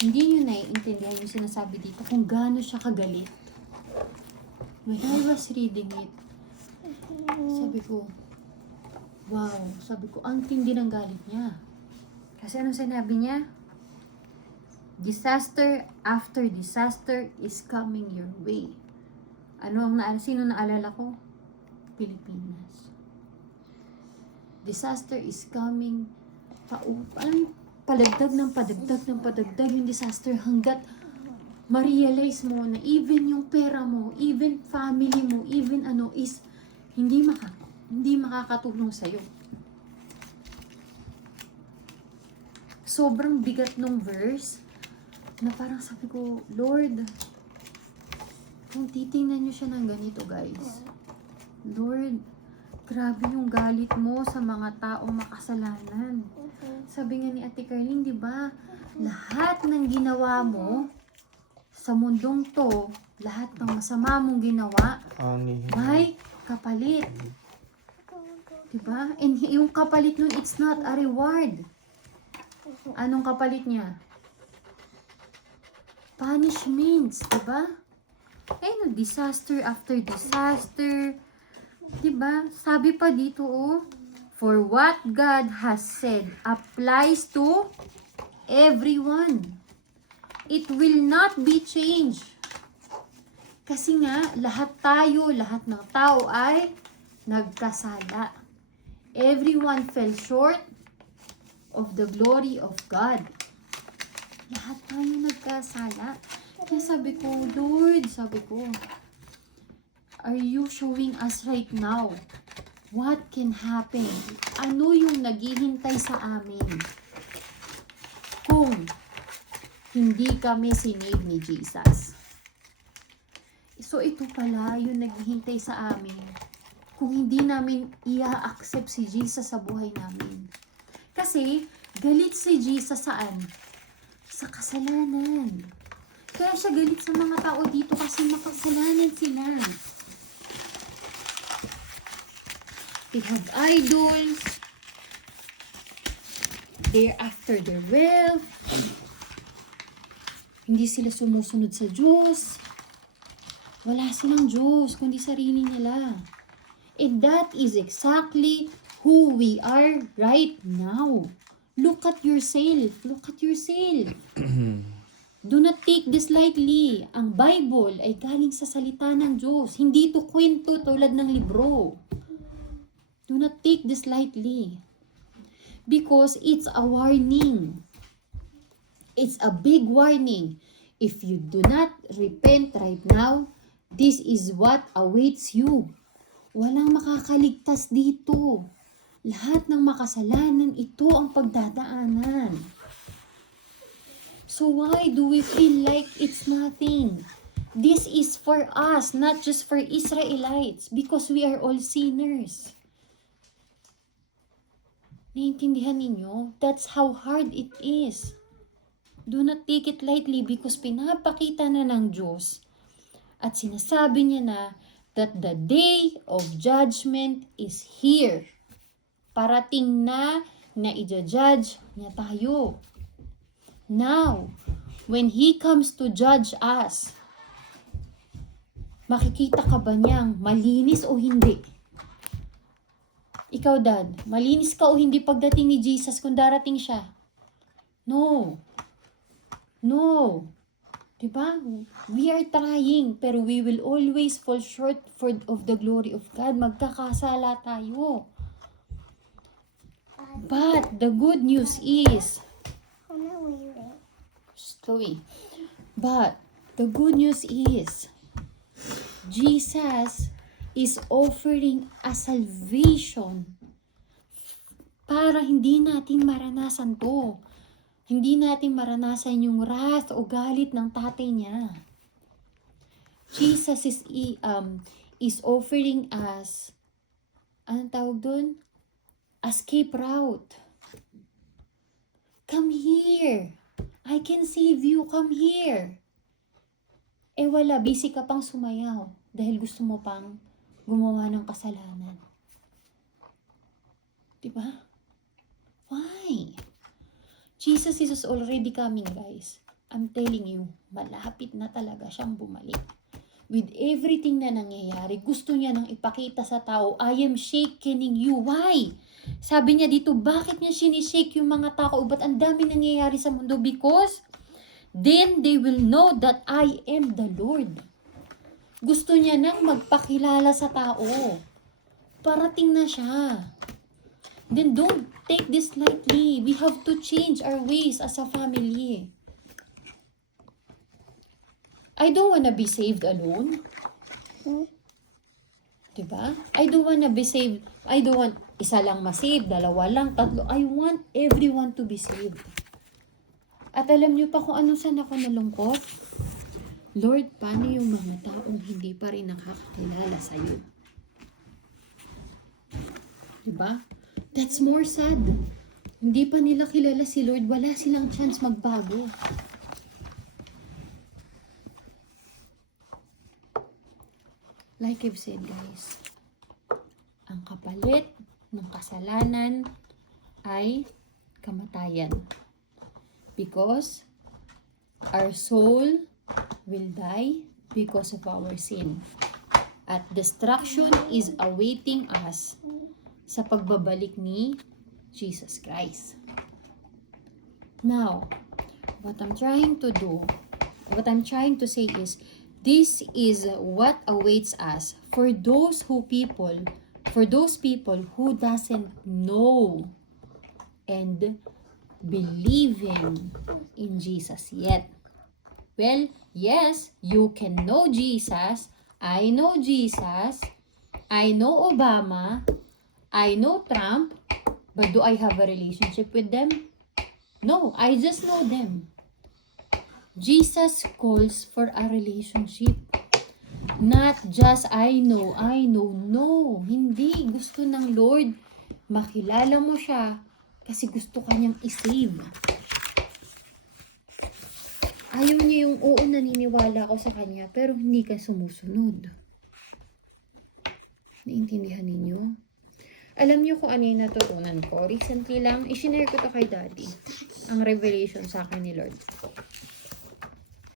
Hindi nyo naiintindihan yung sinasabi dito kung gaano siya kagalit. When I was reading it, sabi ko, wow, sabi ko, ang tindi ng galit niya. Kasi anong sinabi niya? Disaster after disaster is coming your way. Sino naalala ko? Pilipinas. Disaster is coming. Padagdag ng padagdag yung disaster hanggat ma-realize mo na even yung pera mo, even family mo, even is hindi makakatulong sa'yo. Sobrang bigat nung verse na parang sabi ko, Lord, kung titingnan nyo siya ng ganito, guys, Lord, grabe yung galit mo sa mga taong makasalanan. Sabi nga ni Ate Carlene, di ba? Lahat ng ginawa mo sa mundong to, lahat ng masama mong ginawa, may kapalit. Di ba? And yung kapalit nun, it's not a reward. Anong kapalit niya? Punishments, di ba? Disaster after disaster. Diba? Sabi pa dito, for what God has said applies to everyone. It will not be changed. Kasi nga, lahat ng tao ay nagkasala. Everyone fell short of the glory of God. Lahat tayo nagkasala. Kaya sabi ko, Lord, are you showing us right now what can happen? Ano yung naghihintay sa amin kung hindi kami sinave ni Jesus? So ito pala yung naghihintay sa amin kung hindi namin i-accept si Jesus sa buhay namin. Kasi galit si Jesus saan? Sa kasalanan. Kaya siya galit sa mga tao dito kasi makasalanan sila. They have idols. They're after their wealth. Hindi sila sumusunod sa Diyos. Wala silang Diyos, kundi sarili nila. And that is exactly who we are right now. Look at yourself. Look at yourself. Do not take this lightly. Ang Bible ay galing sa salita ng Diyos. Hindi ito kwento tulad ng libro. Do not take this lightly. Because it's a warning. It's a big warning. If you do not repent right now, this is what awaits you. Walang makakaligtas dito. Lahat ng makasalanan, ito ang pagdadaanan. So why do we feel like it's nothing? This is for us, not just for Israelites, because we are all sinners. Naiintindihan ninyo? That's how hard it is. Do not take it lightly because pinapakita na ng Diyos at sinasabi niya na that the day of judgment is here. Parating na i-judge niya tayo. Now, when He comes to judge us, makikita ka ba niyang malinis o hindi? Ikaw, Dad, malinis ka o hindi pagdating ni Jesus kung darating siya? No. No. Diba? We are trying, pero we will always fall short of the glory of God. Magkakasala tayo. But the good news is, Chloe, but the good news is, Jesus is offering a salvation para hindi natin maranasan to. Hindi natin maranasan yung wrath o galit ng tatay niya. Jesus is offering us, anong tawag dun? Escape route. Come here. I can save you. Come here. Wala, busy ka pang sumayaw dahil gusto mo pang gumawa ng kasalanan. Diba? Why? Jesus is already coming, guys. I'm telling you, malapit na talaga siyang bumalik. With everything na nangyayari, gusto niya nang ipakita sa tao, I am shakening you. Why? Sabi niya dito, bakit niya sinishake yung mga tao? Ba't ang dami nangyayari sa mundo? Because then they will know that I am the Lord. Gusto niya nang magpakilala sa tao. Parating na siya. Then don't take this lightly. We have to change our ways as a family. I don't wanna be saved alone. Diba? I don't wanna be saved. I don't want isa lang ma-save, dalawa lang, tatlo. I want everyone to be saved. At alam niyo pa kung ano saan ako nalungkot? Lord, paano yung mga taong hindi pa rin nakakakilala sa'yo? Diba? That's more sad. Hindi pa nila kilala si Lord, wala silang chance magbago. Like I've said, guys, ang kapalit ng kasalanan ay kamatayan. Because our soul will die because of our sin. At destruction is awaiting us sa pagbabalik ni Jesus Christ. Now, what I'm trying to say is, this is what awaits us for those people who doesn't know and believing in Jesus yet. Well, yes, you can know Jesus. I know Jesus. I know Obama. I know Trump. But do I have a relationship with them? No, I just know them. Jesus calls for a relationship. Not just I know. No, hindi. Gusto ng Lord, makilala mo siya kasi gusto kanyang i-save. Ayaw niya yung, oo, naniniwala ako sa kanya, pero hindi ka sumusunod. Naintindihan ninyo? Alam niyo kung ano yung natutunan ko? Recently lang, isinare ko to kay Daddy. Ang revelation sa akin ni Lord.